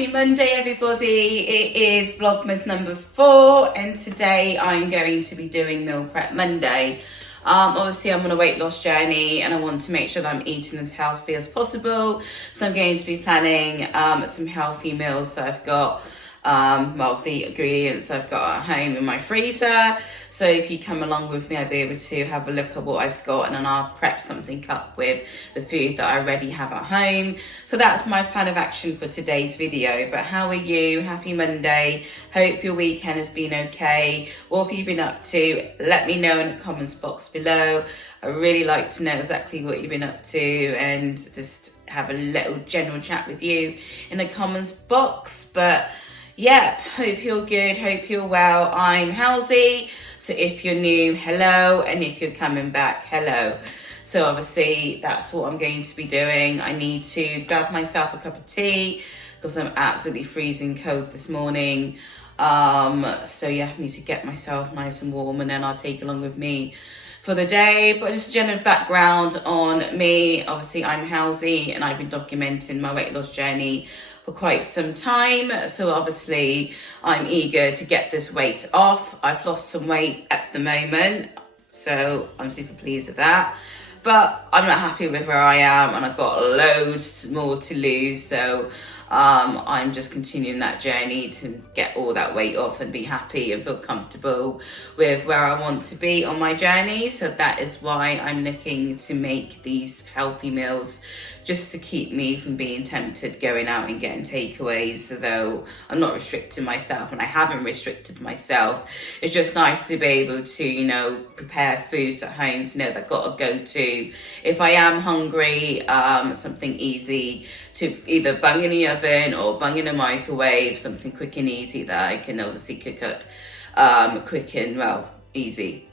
Happy Monday, everybody. It is Vlogmas number 4, and today I'm going to be doing Meal Prep Monday. Obviously, I'm on a weight loss journey and I want to make sure that I'm eating as healthy as possible. So I'm going to be planning some healthy meals. So I've got the ingredients I've got at home in my freezer. So if you come along with me, I'll be able to have a look at what I've got, and then I'll prep something up with the food that I already have at home. So that's my plan of action for today's video. But how are you? Happy Monday. Hope your weekend has been okay. What have you been up to? Let me know in the comments box below. I really like to know exactly what you've been up to and just have a little general chat with you in the comments box. But yep, hope you're good, hope you're well. I'm Halsey, so if you're new, hello, and if you're coming back, hello. So obviously that's what I'm going to be doing. I need to grab myself a cup of tea because I'm absolutely freezing cold this morning. So yeah, I need to get myself nice and warm, and then I'll take along with me for the day. But just a general background on me. Obviously, I'm Halsey and I've been documenting my weight loss journey for quite some time. So obviously I'm eager to get this weight off. I've lost some weight at the moment, so I'm super pleased with that. But I'm not happy with where I am, and I've got loads more to lose. So I'm just continuing that journey to get all that weight off and be happy and feel comfortable with where I want to be on my journey. So that is why I'm looking to make these healthy meals, just to keep me from being tempted going out and getting takeaways. Although I'm not restricting myself, and I haven't restricted myself, it's just nice to be able to, you know, prepare foods at home, to know that I've got to go to if I am hungry, something easy to either bung in the oven or bung in a microwave, something quick and easy that I can obviously cook up quick and, well, easy.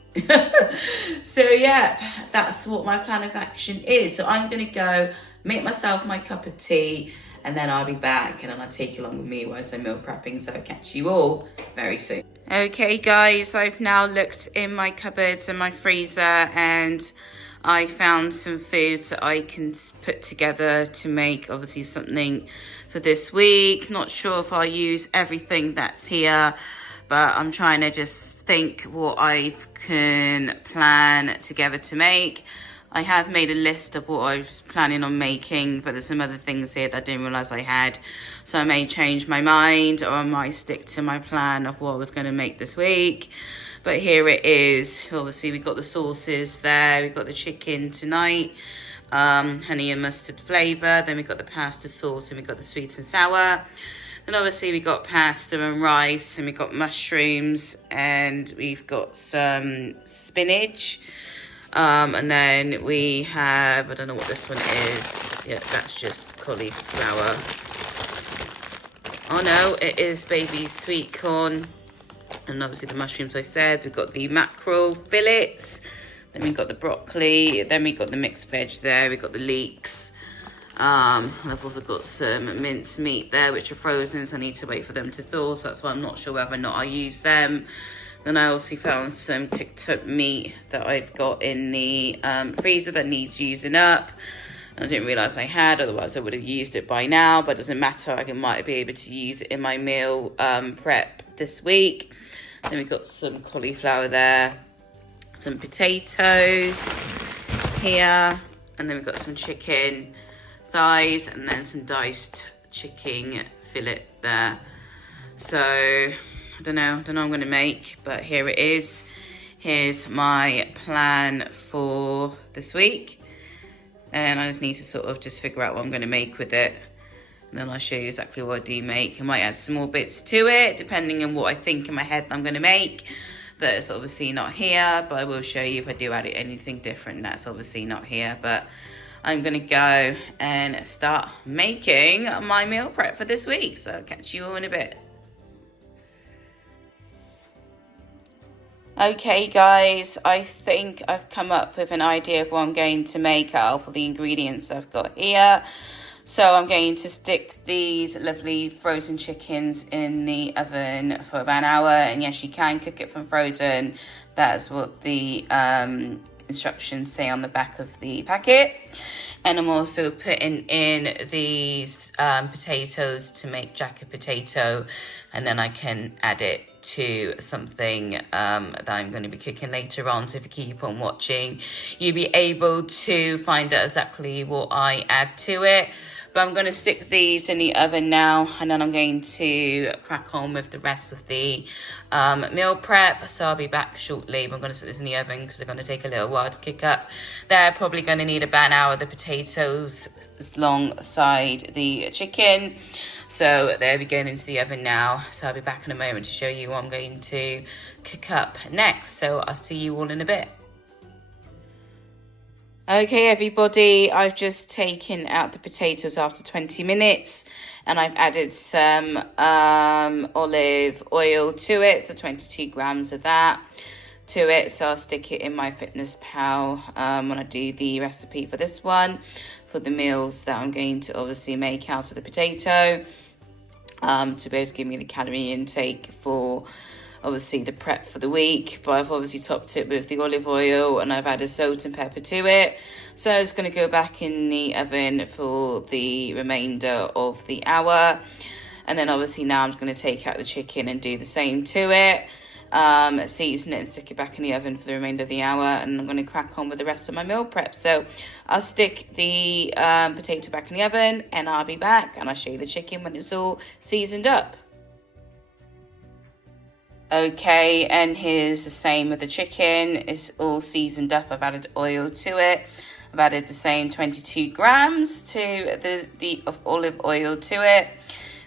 So yeah, that's what my plan of action is. So I'm gonna go make myself my cup of tea, and then I'll be back, and then I'll take you along with me whilst I'm meal prepping. So I'll catch you all very soon. Okay guys, I've now looked in my cupboards and my freezer, and I found some foods that I can put together to make obviously something for this week. Not sure if I'll use everything that's here, but I'm trying to just think what I can plan together to make. I have made a list of what I was planning on making, but there's some other things here that I didn't realise I had. So I may change my mind, or I might stick to my plan of what I was going to make this week. But here it is. Obviously, we've got the sauces there. We've got the chicken tonight, honey and mustard flavour. Then we've got the pasta sauce, and we've got the sweet and sour. Then obviously we got pasta and rice, and we've got mushrooms, and we've got some spinach. And then we have, I don't know what this one is. Yeah, that's just cauliflower. Oh no, it is baby sweet corn. And obviously the mushrooms I said. We've got the mackerel fillets. Then we've got the broccoli. Then we've got the mixed veg there. We've got the leeks. And I've also got some minced meat there, which are frozen, so I need to wait for them to thaw. So that's why I'm not sure whether or not I use them. Then I also found some cooked up meat that I've got in the freezer that needs using up. I didn't realise I had, otherwise I would have used it by now, but it doesn't matter. I might be able to use it in my meal prep this week. Then we've got some cauliflower there, some potatoes here, and then we've got some chicken thighs, and then some diced chicken fillet there. So I don't know what I'm going to make, but here it is. Here's my plan for this week. And I just need to sort of just figure out what I'm going to make with it. And then I'll show you exactly what I do make. I might add some more bits to it, depending on what I think in my head I'm going to make. That's obviously not here, but I will show you if I do add anything different. That's obviously not here, but I'm going to go and start making my meal prep for this week. So I'll catch you all in a bit. Okay guys, I think I've come up with an idea of what I'm going to make out of the ingredients I've got here. So I'm going to stick these lovely frozen chickens in the oven for about an hour. And yes, you can cook it from frozen. That's what the instructions say on the back of the packet. And I'm also putting in these potatoes to make jacket potato, and then I can add it to something that I'm going to be cooking later on. So if you keep on watching, you'll be able to find out exactly what I add to it. But I'm going to stick these in the oven now, and then I'm going to crack on with the rest of the meal prep. So I'll be back shortly. But I'm going to stick this in the oven because they're going to take a little while to cook up. They're probably going to need about an hour, the potatoes alongside the chicken. So they'll be going into the oven now. So I'll be back in a moment to show you what I'm going to cook up next. So I'll see you all in a bit. Okay, everybody, I've just taken out the potatoes after 20 minutes and I've added some olive oil to it, so 22 grams of that to it. So I'll stick it in my Fitness Pal when I do the recipe for this one, for the meals that I'm going to obviously make out of the potato, to be able to give me the calorie intake for obviously the prep for the week. But I've obviously topped it with the olive oil and I've added salt and pepper to it. So it's going to go back in the oven for the remainder of the hour. And then obviously now I'm just going to take out the chicken and do the same to it. Season it and stick it back in the oven for the remainder of the hour, and I'm going to crack on with the rest of my meal prep. So I'll stick the potato back in the oven and I'll be back and I'll show you the chicken when it's all seasoned up. Okay, and here's the same with the chicken. It's all seasoned up. I've added oil to it. I've added the same 22 grams to of olive oil to it.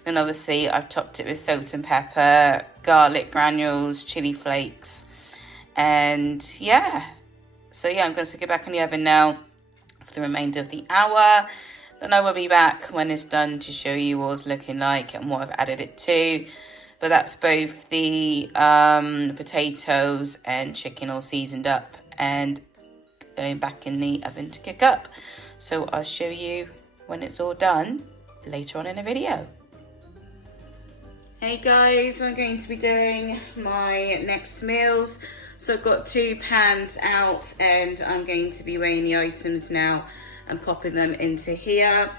Then obviously I've topped it with salt and pepper, garlic granules, chili flakes, and yeah. So yeah, I'm going to stick it back in the oven now for the remainder of the hour. Then I will be back when it's done to show you what it's looking like and what I've added it to. But that's both the potatoes and chicken all seasoned up and going back in the oven to cook up. So I'll show you when it's all done later on in the video. Hey guys, I'm going to be doing my next meals. So I've got 2 pans out and I'm going to be weighing the items now and popping them into here.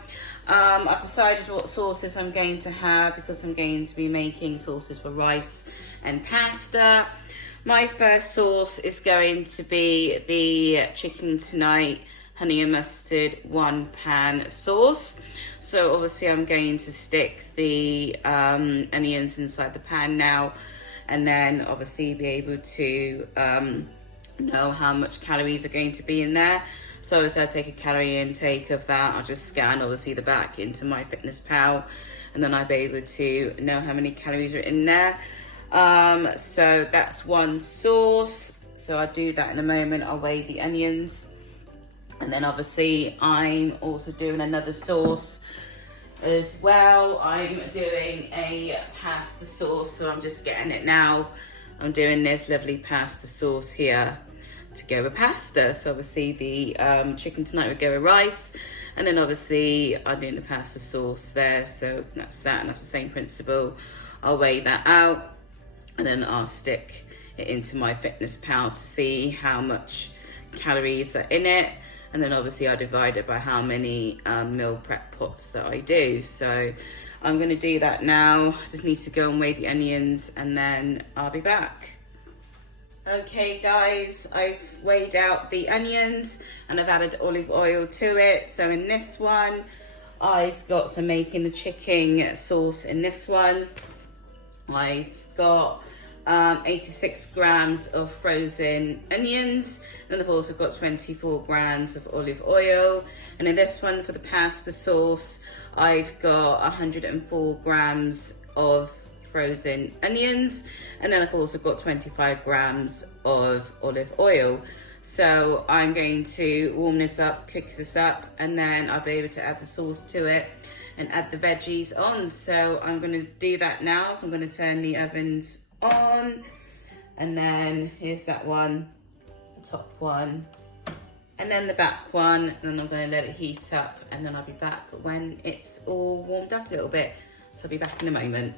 I've decided what sauces I'm going to have because I'm going to be making sauces for rice and pasta. My first sauce is going to be the Chicken Tonight honey and mustard 1-pan sauce. So obviously I'm going to stick the onions inside the pan now, and then obviously be able to know how much calories are going to be in there. So as I take a calorie intake of that, I'll just scan obviously the back into my Fitness Pal, and then I'll be able to know how many calories are in there. So that's one sauce. So I'll do that in a moment. I'll weigh the onions. And then obviously I'm also doing another sauce as well. I'm doing a pasta sauce, so I'm just getting it now. I'm doing this lovely pasta sauce here to go with pasta. So obviously the Chicken Tonight would go with rice, and then obviously I'm doing the pasta sauce there. So that's that, and that's the same principle. I'll weigh that out, and then I'll stick it into my Fitness Pal to see how much calories are in it. And then obviously I divide it by how many meal prep pots that I do. So I'm going to do that now. I just need to go and weigh the onions and then I'll be back. Okay guys, I've weighed out the onions and I've added olive oil to it. So in this one, I've got some making the chicken sauce in this one. I've got 86 grams of frozen onions, and I've also got 24 grams of olive oil. And in this one for the pasta sauce, I've got 104 grams of frozen onions, and then I've also got 25 grams of olive oil. So I'm going to warm this up, cook this up, and then I'll be able to add the sauce to it and add the veggies on. So I'm going to do that now. So I'm going to turn the ovens on, and then here's that one, the top one, and then the back one, and then I'm going to let it heat up, and then I'll be back when it's all warmed up a little bit. So I'll be back in a moment.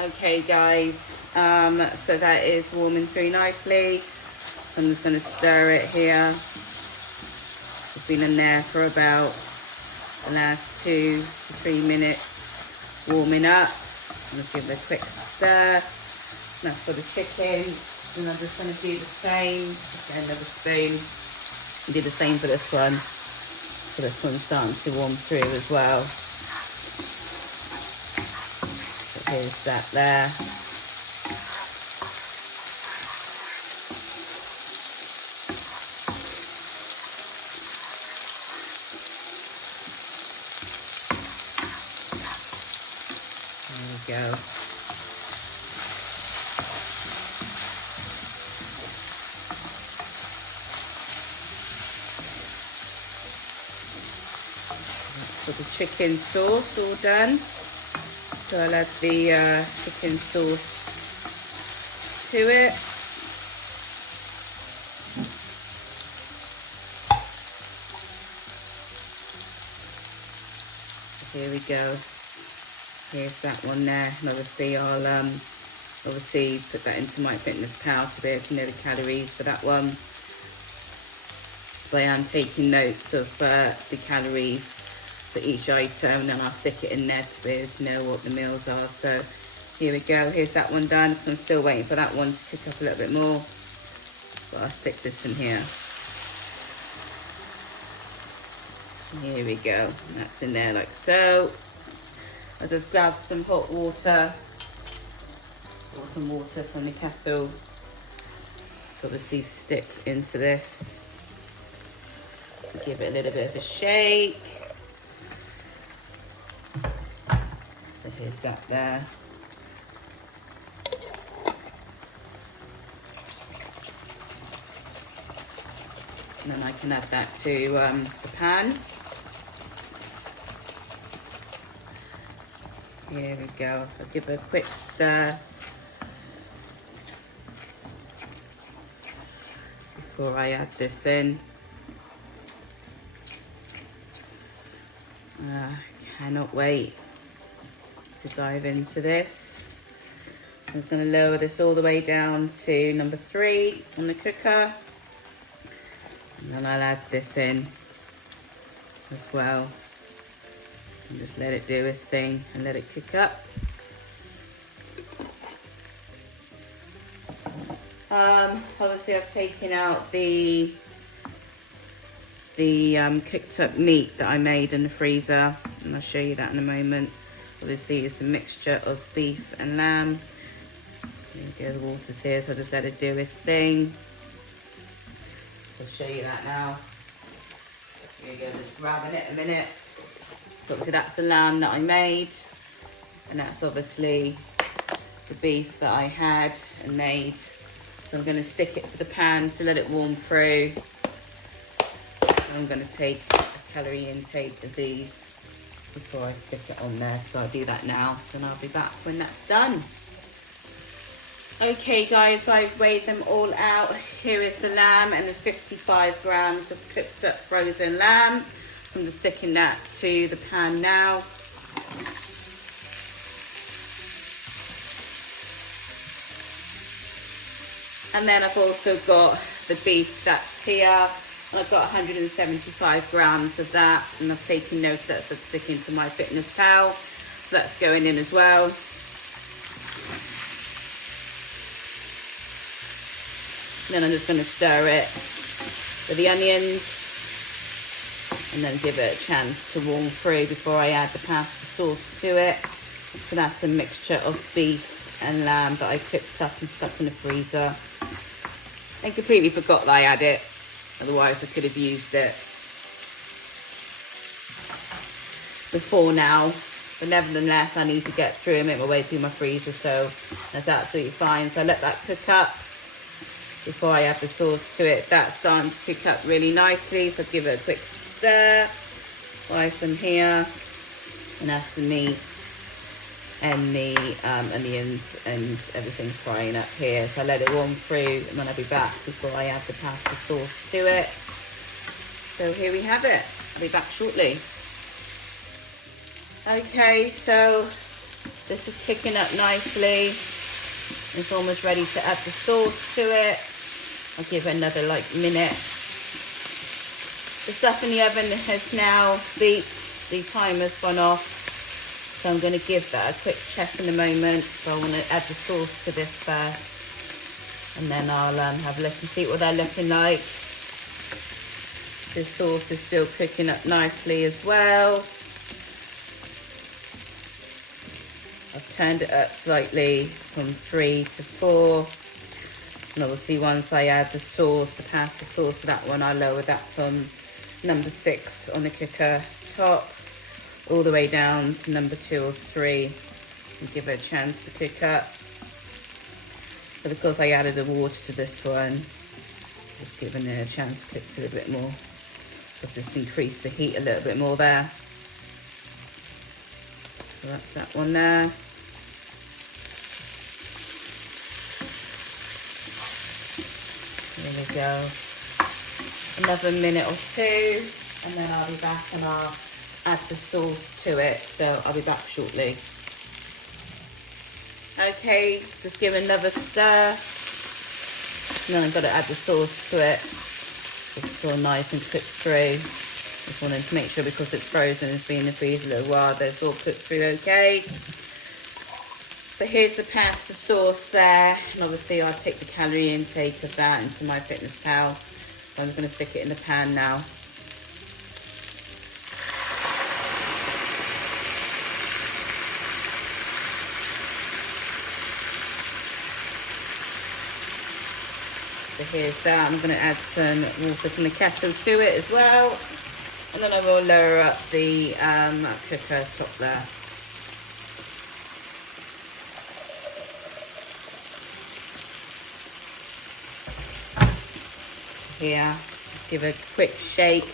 Okay guys, so that is warming through nicely. So I'm just going to stir it here. It's been in there for about the last 2 to 3 minutes warming up. I'm going to give it a quick stir. That's for the chicken. And I'm just going to do the same. Just get another spoon. And do the same for this one. So this one's starting to warm through as well. So here's that there. There we go. So the chicken sauce all done. So I'll add the chicken sauce to it. Here we go. Here's that one there, and obviously I'll obviously put that into my fitness pal to be able to know the calories for that one. But I am taking notes of the calories for each item, and then I'll stick it in there to be able to know what the meals are. So here we go, here's that one done. So I'm still waiting for that one to cook up a little bit more, but I'll stick this in here. Here we go, and that's in there like so. I'll just grab some hot water, or some water from the kettle to obviously stick into this. Give it a little bit of a shake. So here's that there. And then I can add that to the pan. Here we go. I'll give it a quick stir before I add this in. Cannot wait to dive into this. I'm just going to lower this all the way down to number 3 on the cooker, and then I'll add this in as well, and just let it do its thing and let it cook up. Obviously I've taken out the cooked up meat that I made in the freezer, and I'll show you that in a moment. Obviously it's a mixture of beef and lamb. There you go, the water's here, so I'll just let it do its thing. So I'll show you that now. Here you go, just grabbing it a minute. So obviously that's the lamb that I made, and that's obviously the beef that I had and made. So I'm going to stick it to the pan to let it warm through. I'm going to take a calorie intake of these before I stick it on there, so I'll do that now, then I'll be back when that's done. Okay guys, I've weighed them all out. Here is the lamb, and there's 55 grams of cooked up frozen lamb. So I'm just sticking that to the pan now. And then I've also got the beef that's here. And I've got 175 grams of that, and I've taken note of that, so it's sticking to my fitness pal. So that's going in as well. And then I'm just going to stir it with the onions, and then give it a chance to warm through before I add the pasta sauce to it. So that's a mixture of beef and lamb that I cooked up and stuck in the freezer. I completely forgot that I had it. Otherwise I could have used it before now. But nevertheless, I need to get through and make my way through my freezer, so that's absolutely fine. So I let that cook up before I add the sauce to it. That's starting to cook up really nicely, so give it a quick stir. Fry some here, and that's the meat and the onions and everything frying up here. So I let it warm through, and then I'll be back before I add the pasta sauce to it. So here we have it. I'll be back shortly. Okay, so This is cooking up nicely. It's almost ready to add the sauce to it. I'll give it another like minute. The stuff in the oven has now beeped. The timer's gone off. So I'm going to give that a quick check in a moment. So I want to add the sauce to this first. And then I'll have a look and see what they're looking like. The sauce is still cooking up nicely as well. I've turned it up slightly from 3 to 4. And obviously once I add the sauce, the pasta sauce to that one, I lower that from number 6 on the cooker top all the way down to number 2 or 3 and give it a chance to cook up. But because I added the water to this one, just giving it a chance to cook a little bit more. I've just increased the heat a little bit more there. So that's that one there. There we go. Another minute or 2 and then I'll be back and I'll add the sauce to it. So I'll be back shortly. Okay, just give it another stir. And then I've got to add the sauce to it. It's all nice and cooked through. Just wanted to make sure because it's frozen, it's been in the freezer a little while, that it's all cooked through okay. But here's the pasta sauce there. And obviously I'll take the calorie intake of that into my Fitness Pal. So I'm just going to stick it in the pan now. So here's that. I'm going to add some water from the kettle to it as well. And then I will lower up the cooker top there. Here, give it a quick shake.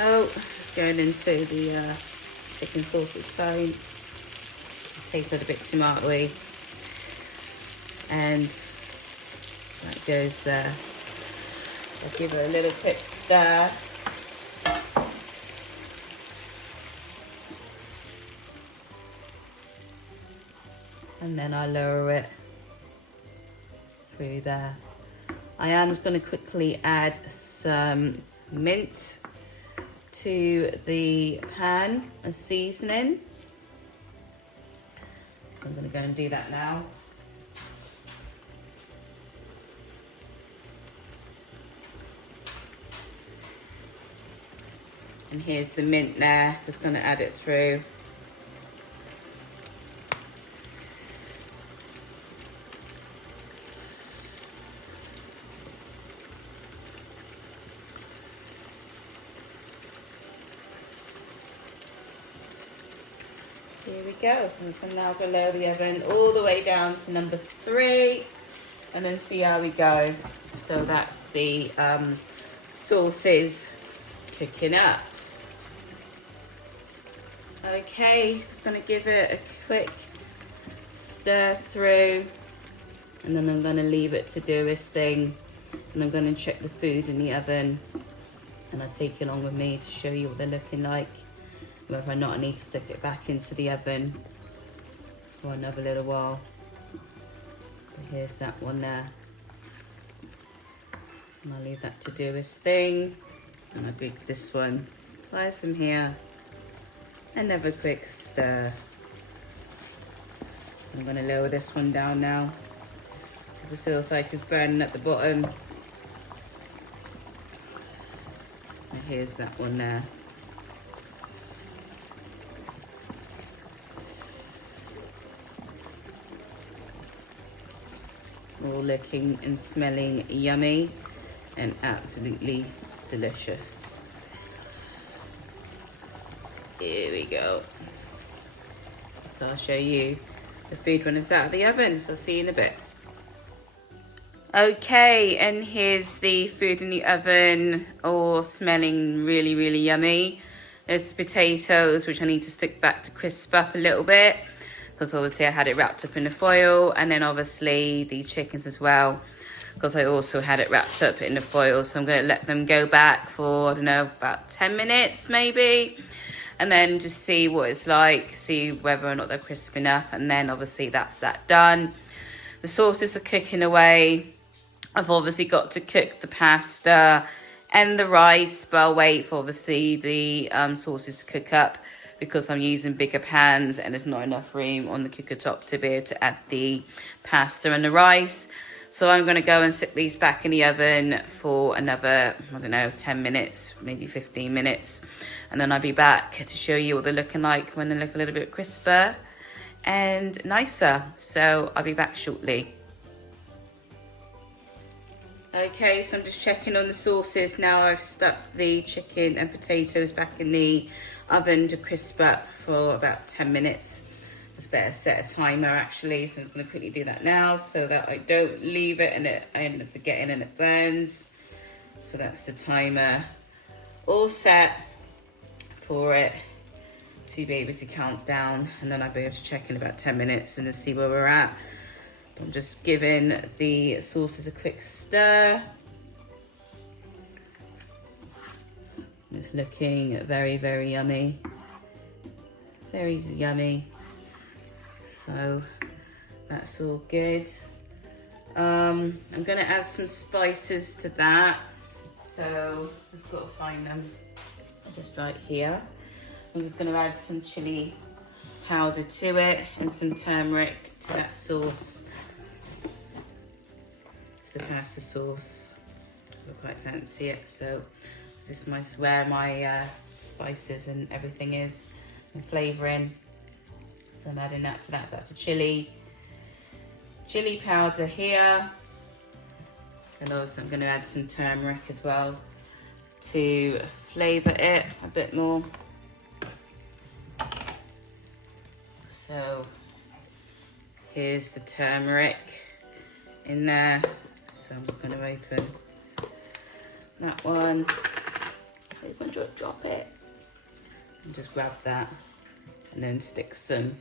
Oh, it's going into the chicken sauce, it's fine. It tasted a bit tomatoey. And that goes there. I'll give it a little quick stir. And then I lower it through there. I am just going to quickly add some mint to the pan as seasoning. So I'm going to go and do that now. And here's the mint there, just going to add it through. Here we go. So I'm now going to lower the oven all the way down to number 3 and then see how we go. So that's the sauces cooking up. Okay, just going to give it a quick stir through and then I'm going to leave it to do its thing, and I'm going to check the food in the oven and I'll take it along with me to show you what they're looking like, whether or not I need to stick it back into the oven for another little while. But here's that one there, and I'll leave that to do its thing, and I'll bring this one nice from here. Another quick stir. I'm going to lower this one down now because it feels like it's burning at the bottom. And here's that one there. All looking and smelling yummy and absolutely delicious. Here we go. So I'll show you the food when it's out of the oven. So I'll see you in a bit. Okay, and here's the food in the oven, all smelling really, really yummy. There's the potatoes, which I need to stick back to crisp up a little bit, because obviously I had it wrapped up in the foil, and then obviously the chickens as well. because I also had it wrapped up in the foil. So I'm going to let them go back for, I don't know, about 10 minutes maybe. And then just see what it's like, see whether or not they're crisp enough. And then obviously that's that done. The sauces are cooking away. I've obviously got to cook the pasta and the rice, but I'll wait for obviously the sauces to cook up because I'm using bigger pans and there's not enough room on the cooker top to be able to add the pasta and the rice. So I'm going to go and stick these back in the oven for another, I don't know, 10 minutes, maybe 15 minutes. And then I'll be back to show you what they're looking like when they look a little bit crisper and nicer. So I'll be back shortly. Okay, so I'm just checking on the sauces now. I've stuck the chicken and potatoes back in the oven to crisp up for about 10 minutes. Just better set a timer actually, so I'm just going to quickly do that now so that I don't leave it and I end up forgetting and it burns. So that's the timer all set for it to be able to count down, and then I'll be able to check in about 10 minutes and see where we're at. I'm just giving the sauces a quick stir. It's looking very, very yummy. Very yummy. So that's all good. I'm gonna add some spices to that. So just got to find them. Just right here. I'm just gonna add some chili powder to it and some turmeric to that sauce. To the pasta sauce. I quite fancy it. So this is where my spices and everything is and flavouring. So I'm adding that to that. So that's a chili powder here. And also I'm going to add some turmeric as well to flavour it a bit more. So here's the turmeric in there. So I'm just going to open that one. Drop it. And just grab that and then stick some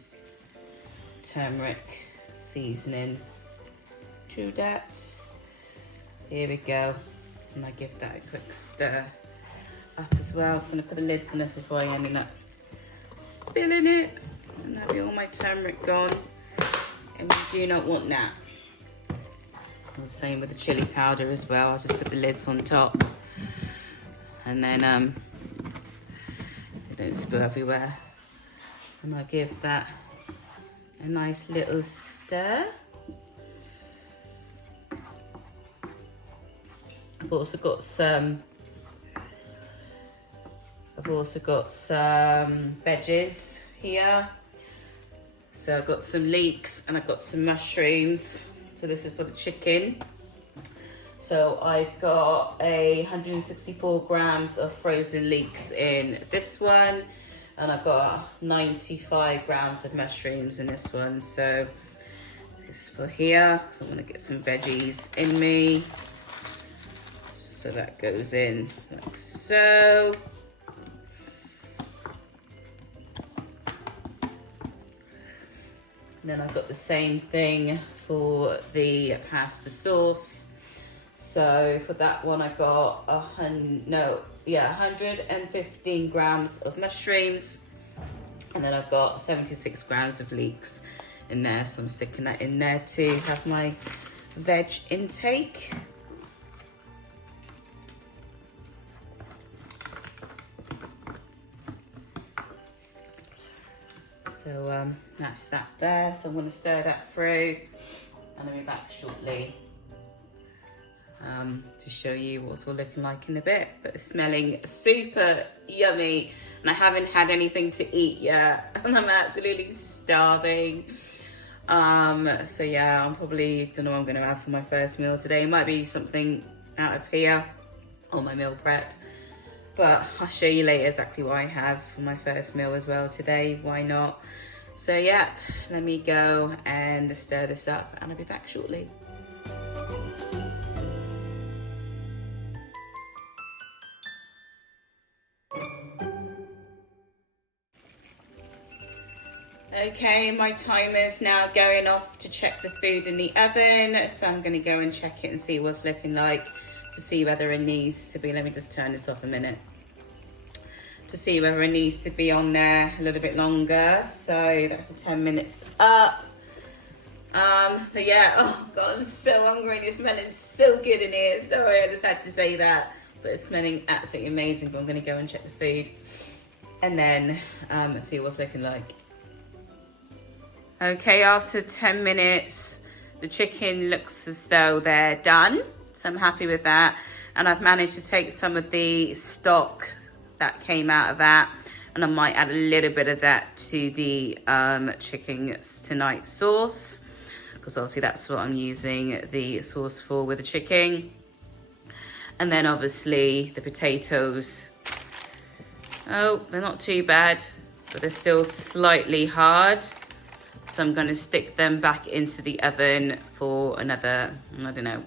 turmeric seasoning to that. Here we go. And I give that a quick stir up as well. I'm just going to put the lids on this before I end up spilling it. And that'll be all my turmeric gone. And we do not want that. And the same with the chili powder as well. I'll just put the lids on top. And then it don't spill everywhere. And I give that a nice little stir. I've also got some veggies here. So I've got some leeks and I've got some mushrooms. So this is for the chicken. So I've got 164 grams of frozen leeks in this one. And I've got 95 grams of mushrooms in this one. So this is for here, because I'm going to get some veggies in me. So that goes in like so. And then I've got the same thing for the pasta sauce. So for that one, I've got 115 grams of mushrooms, and then I've got 76 grams of leeks in there. So I'm sticking that in there to have my veg intake. So that's that there. So I'm going to stir that through, and I'll be back shortly. To show you what it's all looking like in a bit, but it's smelling super yummy and I haven't had anything to eat yet and I'm absolutely starving. So yeah, I'm probably don't know what I'm going to have for my first meal today. It might be something out of here or my meal prep, but I'll show you later exactly what I have for my first meal as well today. Why not? So yeah, let me go and stir this up and I'll be back shortly. Okay, my timer's now going off to check the food in the oven. So I'm gonna go and check it and see what's looking like, to see whether it needs to be, let me just turn this off a minute, to see whether it needs to be on there a little bit longer. So that's a 10 minutes up. But yeah, oh God, I'm so hungry and it's smelling so good in here. Sorry, I just had to say that. But it's smelling absolutely amazing. But I'm gonna go and check the food and then see what's looking like. Okay, after 10 minutes, the chicken looks as though they're done. So I'm happy with that. And I've managed to take some of the stock that came out of that, and I might add a little bit of that to the chicken tonight sauce, because obviously that's what I'm using the sauce for with the chicken. And then obviously the potatoes, oh, they're not too bad, but they're still slightly hard. So I'm going to stick them back into the oven for another, I don't know,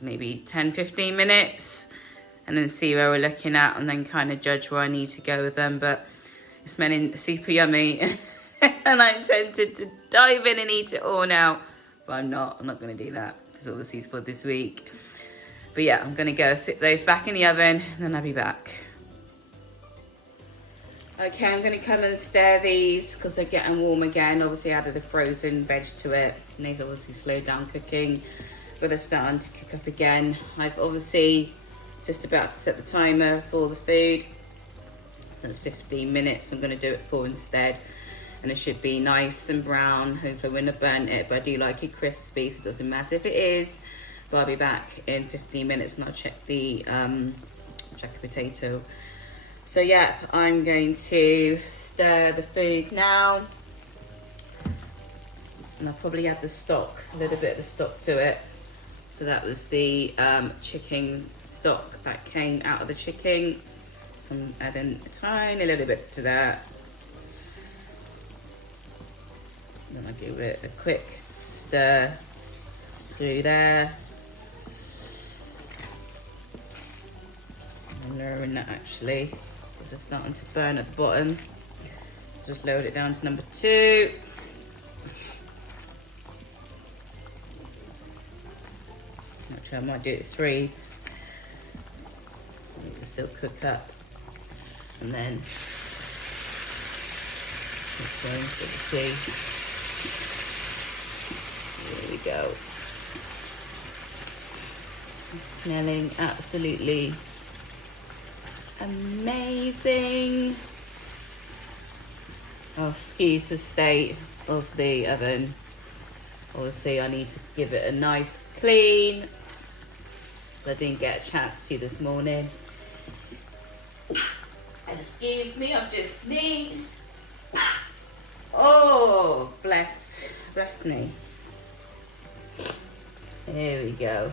maybe 10-15 minutes, and then see where we're looking at, and then kind of judge where I need to go with them. But it's smelling super yummy and I'm tempted to dive in and eat it all now, but I'm not going to do that because obviously it's for this week. But yeah, I'm going to go sit those back in the oven and then I'll be back. Okay, I'm going to come and stir these because they're getting warm again. Obviously I added the frozen veg to it, and these obviously slowed down cooking, but they're starting to cook up again. I've obviously just about to set the timer for the food. So it's 15 minutes. I'm going to do it for instead. And it should be nice and brown. Hopefully I wouldn't have burnt it, but I do like it crispy, so it doesn't matter if it is. But I'll be back in 15 minutes and I'll check the potato. So yeah, I'm going to stir the food now. And I'll probably add the stock, a little bit of the stock to it. So that was the chicken stock that came out of the chicken. So I'm adding a tiny little bit to that. And then I'll give it a quick stir through there. I'm lowering that actually, because it's starting to burn at the bottom. Just lowered it down to number 2. Actually, I might do it 3. It can still cook up. And then this one, so you see. There we go. It's smelling absolutely amazing. Oh, excuse the state of the oven. Obviously I need to give it a nice clean. I didn't get a chance to this morning. And excuse me, I've just sneezed. Oh, bless me. There we go.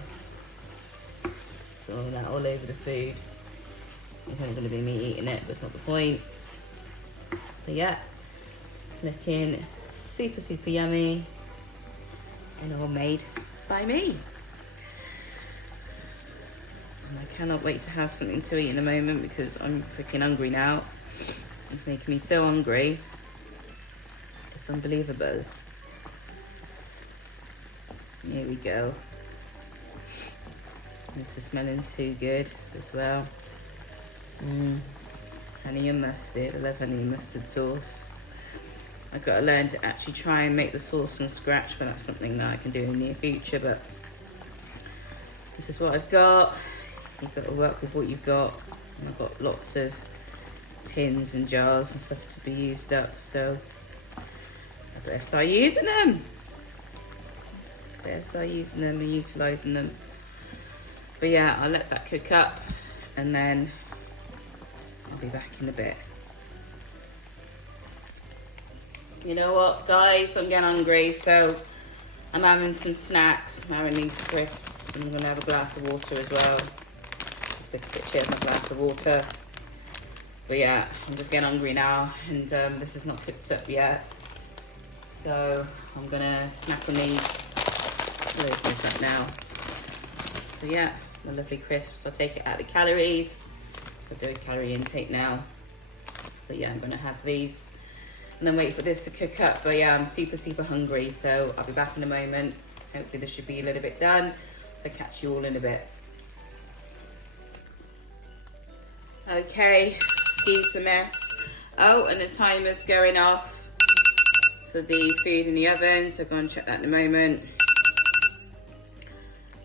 Throwing that all over the food. It's only going to be me eating it, but it's not the point. But yeah, looking super, super yummy. And all made by me. And I cannot wait to have something to eat in a moment because I'm freaking hungry now. It's making me so hungry. It's unbelievable. Here we go. This is smelling too good as well. Honey and mustard. I love honey and mustard sauce. I've got to learn to actually try and make the sauce from scratch, but that's something that I can do in the near future. But this is what I've got. You've got to work with what you've got. And I've got lots of tins and jars and stuff to be used up, so I better start using them. And utilising them. But yeah, I'll let that cook up and then I'll be back in a bit. You know what, guys? I'm getting hungry, so I'm having some snacks. I'm having these crisps. And I'm going to have a glass of water as well. Just take a picture of my glass of water. But yeah, I'm just getting hungry now, and this is not cooked up yet. So I'm going to snack on these. I'll open this up now. So yeah, the lovely crisps. I'll take it out of the calories. So I'll do a calorie intake now. But yeah, I'm going to have these and then wait for this to cook up. But yeah, I'm super hungry, so I'll be back in a moment. Hopefully this should be a little bit done, so I'll catch you all in a bit. Okay, excuse the mess. Oh, and the timer's going off for the food in the oven, so I'll go and check that in a moment.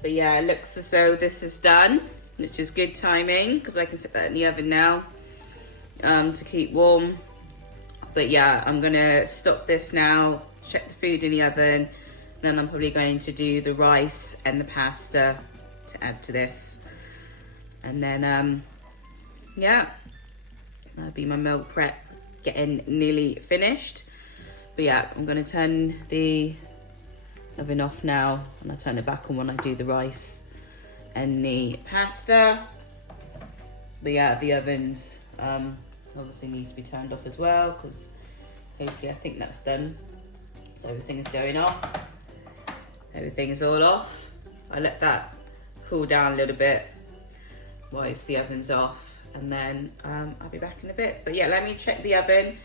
But yeah, it looks as though this is done, which is good timing because I can set that in the oven now to keep warm. But yeah, I'm gonna stop this now, check the food in the oven, then I'm probably going to do the rice and the pasta to add to this. And then, yeah, that'll be my meal prep getting nearly finished. But yeah, I'm gonna turn the oven off now, and I'll turn it back on when I do the rice and the pasta. But yeah, the ovens obviously needs to be turned off as well, because hopefully I think that's done. So everything is going off. Everything is all off. I let that cool down a little bit whilst the oven's off, and then I'll be back in a bit. But yeah, let me check the oven,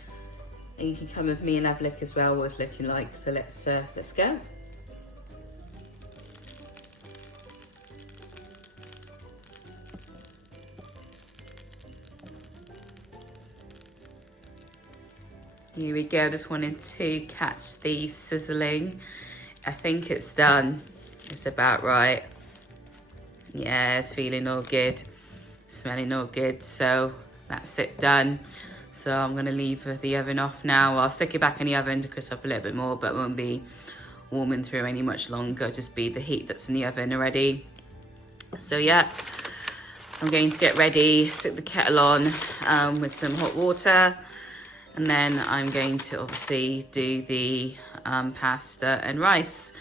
and you can come with me and have a look as well what it's looking like. So let's go. Here we go, just wanted to catch the sizzling. I think it's done. It's about right. Yeah, it's feeling all good. Smelling all good, so that's it done. So I'm gonna leave the oven off now. I'll stick it back in the oven to crisp up a little bit more, but it won't be warming through any much longer. It'll just be the heat that's in the oven already. So yeah, I'm going to get ready, stick the kettle on with some hot water. And then I'm going to obviously do the pasta and rice.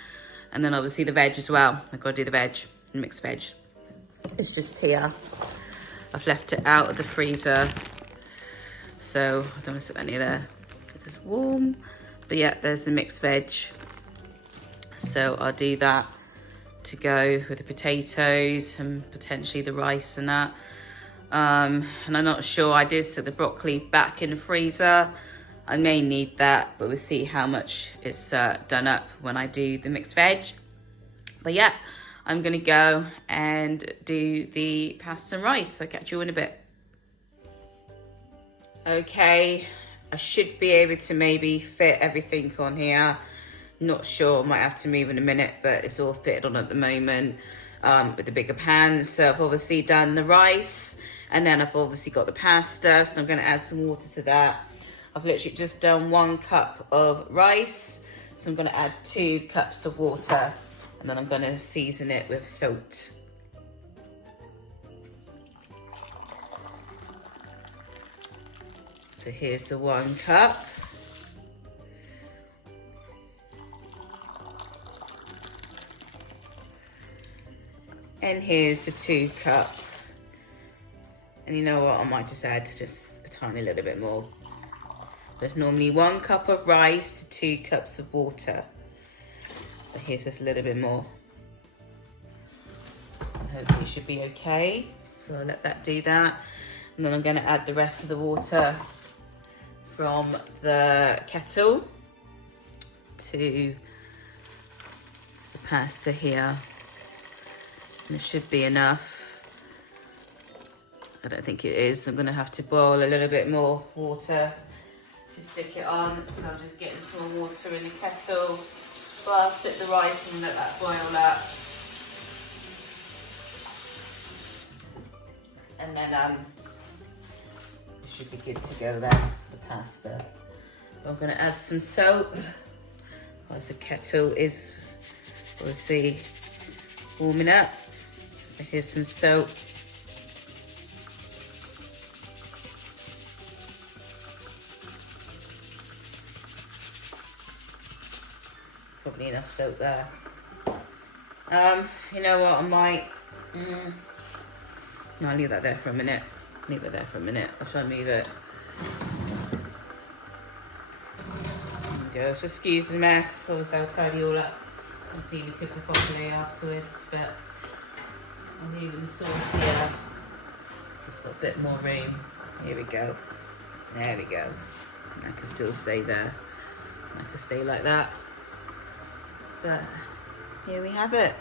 And then obviously the veg as well. I've got to do the veg, mixed veg. It's just here. I've left it out of the freezer. So I don't want to sit that near there because it's warm. But yeah, there's the mixed veg. So I'll do that to go with the potatoes and potentially the rice and that. And I'm not sure, I did set the broccoli back in the freezer. I may need that, but we'll see how much it's done up when I do the mixed veg. But yeah, I'm gonna go and do the pasta and rice. So I'll catch you in a bit. Okay, I should be able to maybe fit everything on here. Not sure, might have to move in a minute, but it's all fitted on at the moment with the bigger pans. So I've obviously done the rice, and then I've obviously got the pasta, so I'm gonna add some water to that. I've literally just done 1 cup of rice, so I'm gonna add 2 cups of water, and then I'm gonna season it with salt. So here's the 1 cup. And here's the 2 cup. And you know what, I might just add just a tiny little bit more. There's normally 1 cup of rice to 2 cups of water. But here's just a little bit more. And hopefully it should be okay. So I'll let that do that. And then I'm gonna add the rest of the water from the kettle to the pasta here. And it should be enough. I don't think it is. I'm gonna have to boil a little bit more water to stick it on. So I'm just getting some more water in the kettle. But I'll stick the rice and let that boil up. And then it should be good to go there for the pasta. I'm gonna add some salt. Whilst the kettle is obviously warming up. Here's some salt. Probably enough soap there. You know what, I might... No, I'll leave that there for a minute. Leave it there for a minute. I'll try and move it. There we go. So excuse the mess. Obviously I'll tidy all up and clean the cooker properly afterwards, but I'm leaving the sauce here. Just got a bit more room. Here we go. There we go. I can still stay there. I can stay like that. But here we have it.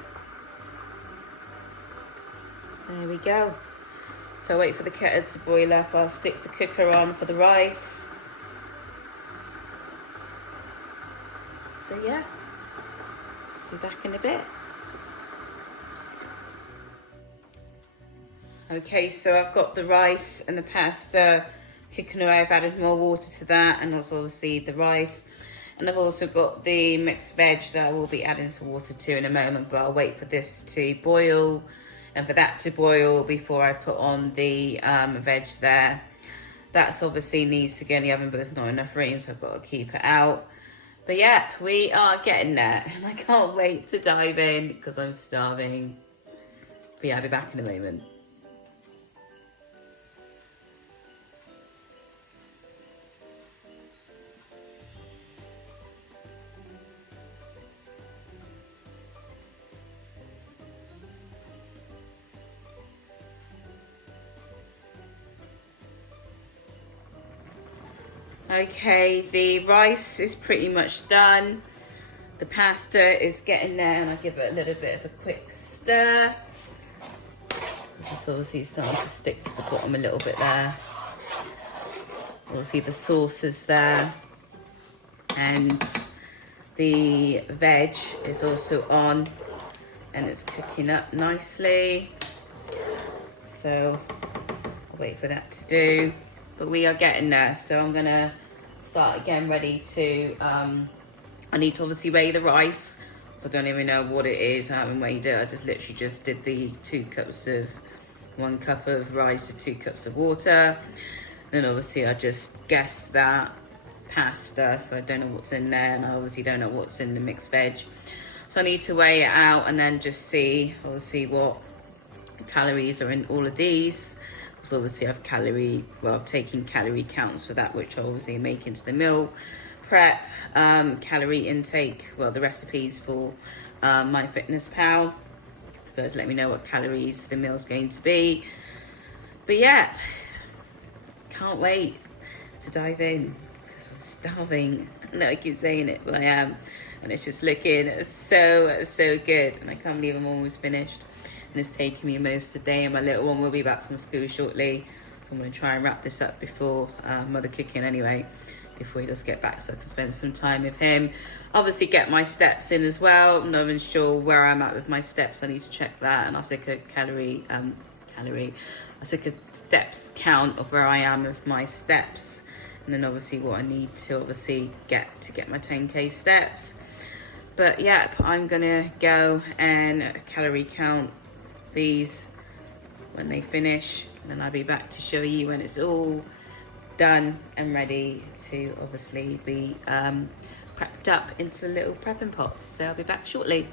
There we go. So I wait for the kettle to boil up. I'll stick the cooker on for the rice. So yeah, be back in a bit. Okay, so I've got the rice and the pasta cooking away. I've added more water to that, and also obviously the rice. And I've also got the mixed veg that I will be adding some water to in a moment, but I'll wait for this to boil and for that to boil before I put on the veg there. That's obviously needs to go in the oven, but there's not enough room, so I've got to keep it out. But yeah, we are getting there, and I can't wait to dive in because I'm starving. But yeah, I'll be back in a moment. Okay, the rice is pretty much done. The pasta is getting there, and I give it a little bit of a quick stir. It's obviously starting to stick to the bottom a little bit there. Obviously the sauce is there, and the veg is also on, and it's cooking up nicely. So I'll wait for that to do. But we are getting there, so I'm gonna start again ready to, I need to obviously weigh the rice. I don't even know what it is, I haven't weighed it. I just literally just did the 1 cup of rice with 2 cups of water. Then obviously I just guessed that pasta, so I don't know what's in there, and I obviously don't know what's in the mixed veg. So I need to weigh it out and then just see, obviously, what calories are in all of these. Because obviously I've taken calorie counts for that, which I obviously make into the meal prep, calorie intake, well, the recipes for MyFitnessPal. But let me know what calories the meal's going to be. But yeah, can't wait to dive in because I'm starving. I know I keep saying it, but I am. And it's just looking so good. And I can't believe I'm almost finished. And it's taking me most of the day, and my little one will be back from school shortly. So I'm going to try and wrap this up before mother kick in anyway, before he does get back, so I can spend some time with him. Obviously get my steps in as well. I'm not even sure where I'm at with my steps. I need to check that, and I'll take a steps count of where I am with my steps, and then obviously what I need to get my 10k steps. But yeah, I'm gonna go and calorie count these when they finish, and then I'll be back to show you when it's all done and ready to obviously be prepped up into the little prepping pots. So I'll be back shortly.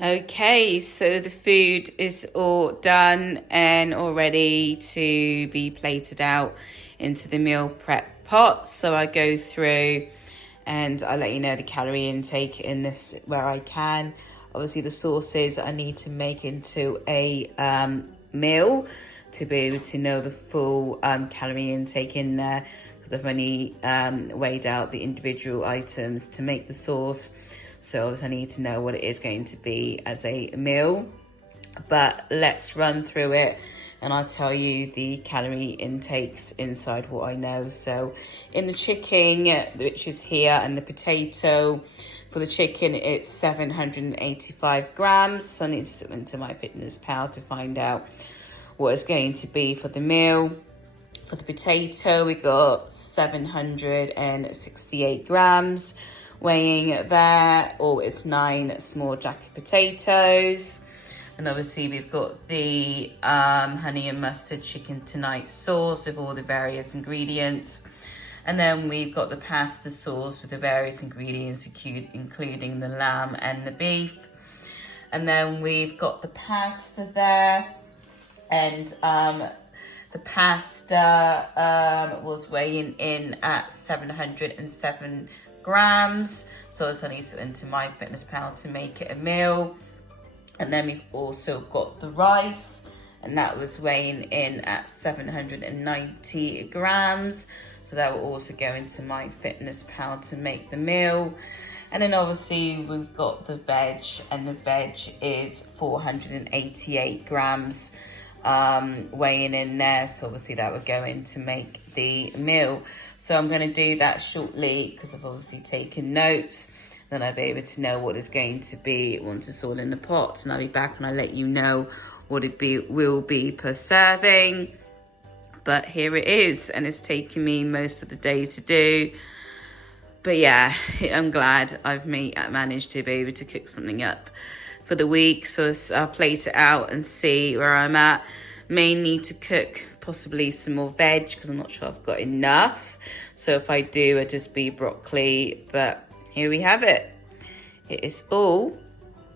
Okay, so the food is all done and all ready to be plated out into the meal prep pot. So I go through and I'll let you know the calorie intake in this where I can. Obviously the sauces I need to make into a meal to be able to know the full calorie intake in there, because I've only weighed out the individual items to make the sauce. So obviously I need to know what it is going to be as a meal. But let's run through it and I'll tell you the calorie intakes inside what I know. So in the chicken, which is here, and the potato, for the chicken it's 785 grams. So I need to sit into MyFitnessPal to find out what it's going to be for the meal. For the potato, we got 768 grams. Weighing there, it's 9 small jacket potatoes. And obviously we've got the honey and mustard chicken tonight sauce with all the various ingredients. And then we've got the pasta sauce with the various ingredients, including the lamb and the beef. And then we've got the pasta there. And the pasta was weighing in at 707 grams. So I need to enter MyFitnessPal to make it a meal. And then we've also got the rice, and that was weighing in at 790 grams. So that will also go into my fitness pal to make the meal. And then obviously we've got the veg, and the veg is 488 grams weighing in there. So obviously that would go in to make the meal. So I'm going to do that shortly because I've obviously taken notes. Then I'll be able to know what it's going to be once it's all in the pot, and I'll be back and I'll let you know what will be per serving. But here it is, and it's taking me most of the day to do. But yeah, I'm glad I've managed to be able to cook something up for the week. So I'll plate it out and see where I'm at. May need to cook possibly some more veg because I'm not sure I've got enough. So if I do, it'll just be broccoli. But here we have it. It is all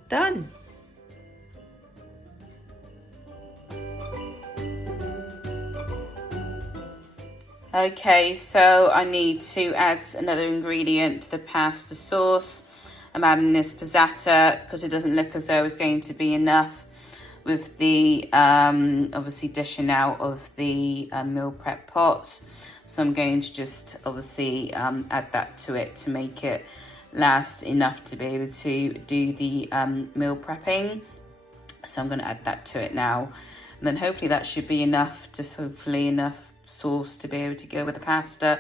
done. Okay, so I need to add another ingredient to the pasta sauce. I'm adding this passata because it doesn't look as though it's going to be enough with the obviously dishing out of the meal prep pots. So I'm going to just obviously add that to it to make it last enough to be able to do the meal prepping. So I'm going to add that to it now, and then hopefully that should be enough, just hopefully enough sauce to be able to go with the pasta.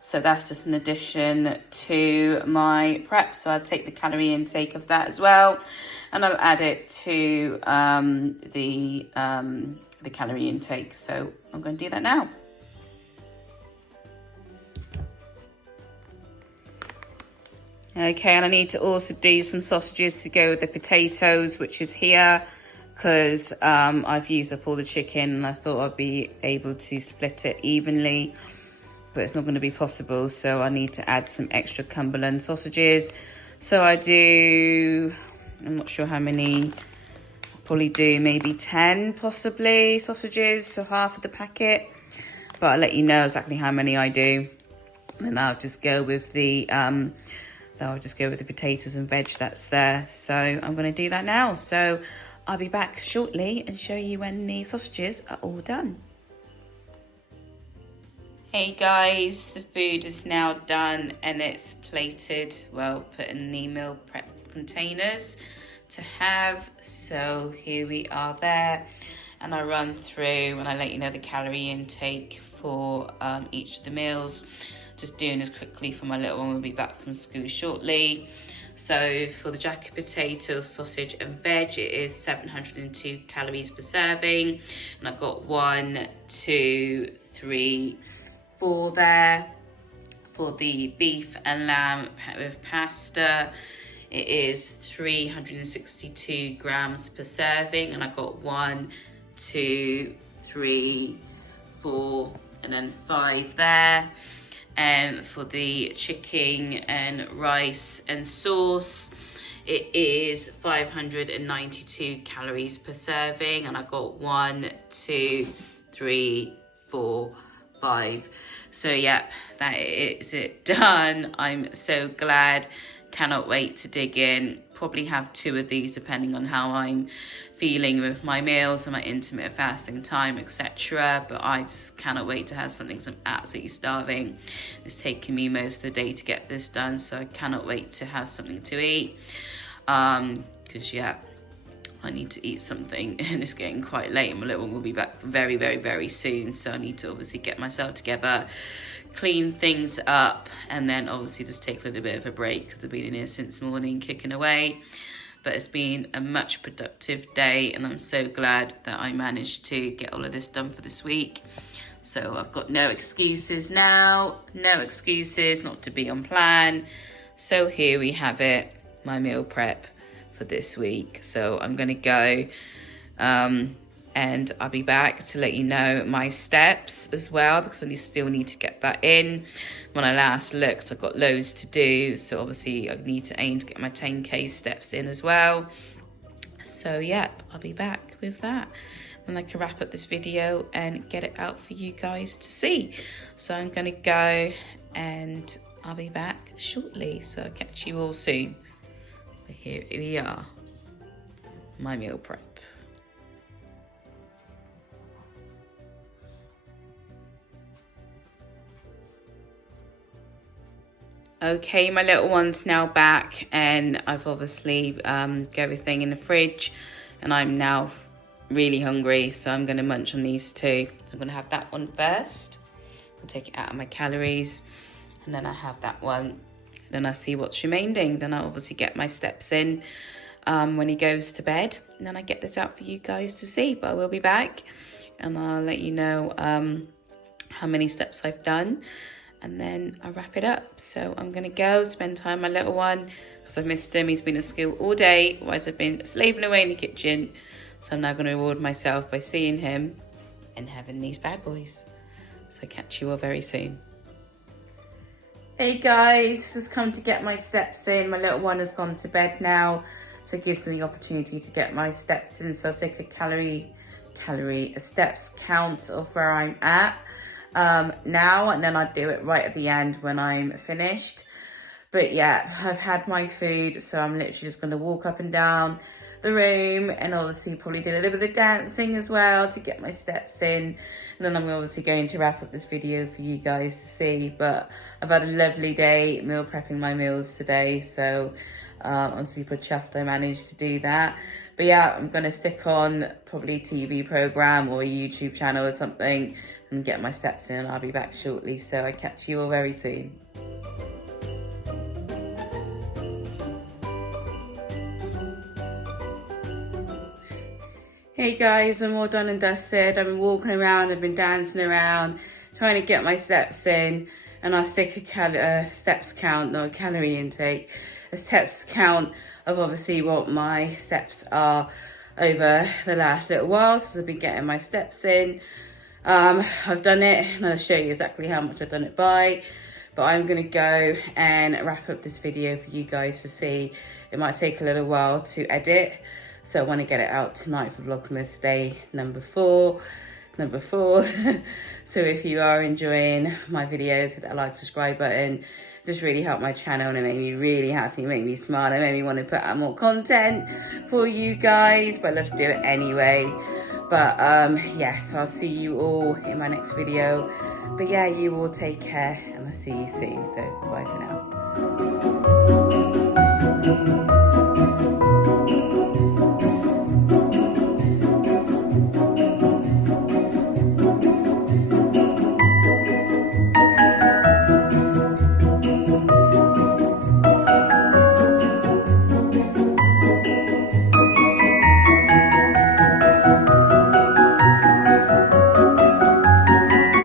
So that's just an addition to my prep. So I'll take the calorie intake of that as well, and I'll add it to the calorie intake. So I'm going to do that now. Okay, and I need to also do some sausages to go with the potatoes, which is here, because I've used up all the chicken and I thought I'd be able to split it evenly, but it's not going to be possible. So I need to add some extra Cumberland sausages. So I'm not sure how many, I'll probably do maybe 10 possibly sausages, so half of the packet, but I'll let you know exactly how many I do. And then I'll just go with the potatoes and veg that's there. So I'm going to do that now. So I'll be back shortly and show you when the sausages are all done. Hey guys, the food is now done and it's plated, well, put in the meal prep containers to have. So here we are there, and I run through and I let you know the calorie intake for each of the meals. Just doing this quickly for my little one, will be back from school shortly. So for the jacket potato, sausage and veg, it is 702 calories per serving. And I've got 1, 2, 3, 4 there. For the beef and lamb with pasta, it is 362 grams per serving. And I've got 1, 2, 3, 4, and then 5 there. And for the chicken and rice and sauce, it is 592 calories per serving. And I got 1, 2, 3, 4, 5. So yep, that is it done. I'm so glad. Cannot wait to dig in. Probably have 2 of these depending on how I'm feeling with my meals and my intermittent fasting time, etc. But I just cannot wait to have something. I'm absolutely starving. It's taking me most of the day to get this done, so I cannot wait to have something to eat. Because yeah, I need to eat something and it's getting quite late and my little one will be back very, very, very soon. So I need to obviously get myself together, clean things up, and then obviously just take a little bit of a break because I've been in here since morning kicking away. But it's been a much productive day and I'm so glad that I managed to get all of this done for this week. So I've got no excuses now, no excuses not to be on plan. So here we have it, my meal prep for this week. So I'm going to go and I'll be back to let you know my steps as well, because I still need to get that in. When I last looked, I've got loads to do, so obviously I need to aim to get my 10k steps in as well. So yep, I'll be back with that, and I can wrap up this video and get it out for you guys to see. So I'm gonna go and I'll be back shortly, so I'll catch you all soon. But here we are, my meal prep. Okay, my little one's now back, and I've obviously got everything in the fridge, and I'm now really hungry, so I'm going to munch on these two. So I'm going to have that one first. I'll take it out of my calories, and then I have that one. Then I see what's remaining. Then I obviously get my steps in when he goes to bed, and then I get this out for you guys to see. But I will be back, and I'll let you know how many steps I've done, and then I wrap it up. So I'm gonna go spend time with my little one because I've missed him. He's been at school all day, otherwise I've been slaving away in the kitchen. So I'm now gonna reward myself by seeing him and having these bad boys. So catch you all very soon. Hey guys, just come to get my steps in. My little one has gone to bed now, so it gives me the opportunity to get my steps in. So I'll take a steps count of where I'm at now, and then I'll do it right at the end when I'm finished. But yeah, I've had my food, so I'm literally just going to walk up and down the room, and obviously probably do a little bit of dancing as well to get my steps in. And then I'm obviously going to wrap up this video for you guys to see. But I've had a lovely day meal prepping my meals today, so I'm super chuffed I managed to do that. But yeah, I'm going to stick on probably a TV program or a YouTube channel or something and get my steps in, and I'll be back shortly. So I catch you all very soon. Hey guys, I'm all done and dusted. I've been walking around, I've been dancing around, trying to get my steps in, and I'll stick a steps count, not a calorie intake, a steps count of obviously what my steps are over the last little while, so I've been getting my steps in. I've done it, and I'll show you exactly how much I've done it by, but I'm gonna go and wrap up this video for you guys to see. It might take a little while to edit, so I want to get it out tonight for Vlogmas day number four. So if you are enjoying my videos, hit that like, subscribe button. Just really helped my channel, and it made me really happy, it made me smile, it made me want to put out more content for you guys, but I love to do it anyway. But yeah, so I'll see you all in my next video. But yeah, you all take care, and I'll see you soon. So bye for now.